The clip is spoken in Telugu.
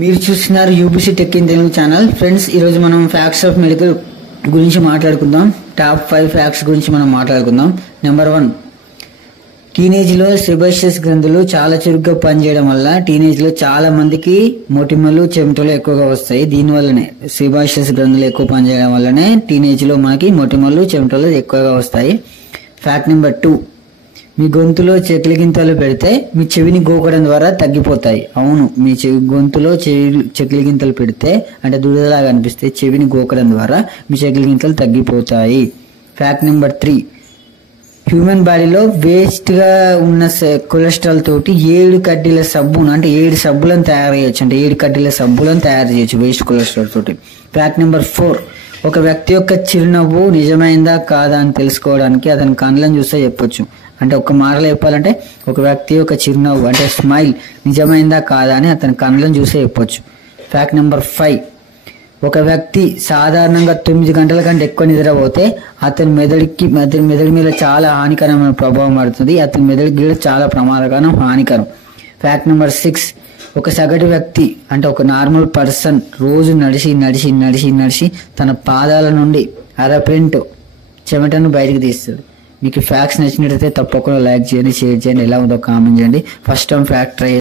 మీరు చూస్తున్నారు UBC tech in Telugu channel. Friends, ఈరోజు మనం ఫ్యాక్ట్స్ ఆఫ్ మెడికల్ గురించి మాట్లాడుకుందాం. టాప్ 5 ఫ్యాక్ట్స్ గురించి మనం మాట్లాడుకుందాం. నెంబర్ 1, టీనేజ్లో సెబాషియస్ గ్రంథులు చాలా చురుగ్గా పనిచేయడం వల్ల టీనేజ్లో చాలా మందికి మొటిమలు చెమటలు ఎక్కువగా వస్తాయి. దీనివల్లనే సెబాషియస్ గ్రంథులు ఎక్కువ పనిచేయడం వల్లనే టీనేజ్లో మనకి మొటిమలు చెమటలు ఎక్కువగా వస్తాయి. ఫ్యాక్ట్ నెంబర్ 2, మీ గొంతులో చెకిలిగింతలు పెడితే మీ చెవిని గోకడం ద్వారా తగ్గిపోతాయి. అవును, మీ గొంతులో చెకిలిగింతలు పెడితే అంటే దురదలాగా అనిపిస్తే చెవిని గోకడం ద్వారా మీ చెకిలిగింతలు తగ్గిపోతాయి. ఫ్యాక్ట్ నెంబర్ 3, హ్యూమన్ బాడీలో వేస్ట్గా ఉన్న కొలెస్ట్రాల్ తోటి 7 కడ్డీల సబ్బును అంటే 7 సబ్బులను తయారు చేయొచ్చు. అంటే 7 కడ్డీల సబ్బులను తయారు చేయొచ్చు వేస్ట్ కొలెస్ట్రాల్ తోటి. ఫ్యాక్ట్ నెంబర్ 4, ఒక వ్యక్తి యొక్క చిరునవ్వు నిజమైందా కాదా అని తెలుసుకోవడానికి అతని కళ్ళను చూస్తే చెప్పొచ్చు. అంటే ఒక మాటలో చెప్పాలంటే ఒక వ్యక్తి యొక్క చిరునవ్వు అంటే స్మైల్ నిజమైందా కాదా అని అతని కళ్ళను చూసే చెప్పొచ్చు. ఫ్యాక్ట్ నెంబర్ 5, ఒక వ్యక్తి సాధారణంగా 9 గంటల కంటే ఎక్కువ నిద్రపోతే అతని మెదడు మీద చాలా హానికరమైన ప్రభావం పడుతుంది. అతని మెదడుకి కూడా చాలా ప్రమాదకరం, హానికరం. ఫ్యాక్ట్ నెంబర్ 6, ఒక సగటు వ్యక్తి అంటే ఒక నార్మల్ పర్సన్ రోజు నడిచి తన పాదాల నుండి అరపెంటు చెమటను బయటకు తీస్తుంది. మీకు ఫ్యాక్ట్స్ నచ్చినట్లయితే తప్పకుండా లైక్ చేయండి, షేర్ చేయండి, ఎలా ఉందో కామెంట్ చేయండి. First time fact try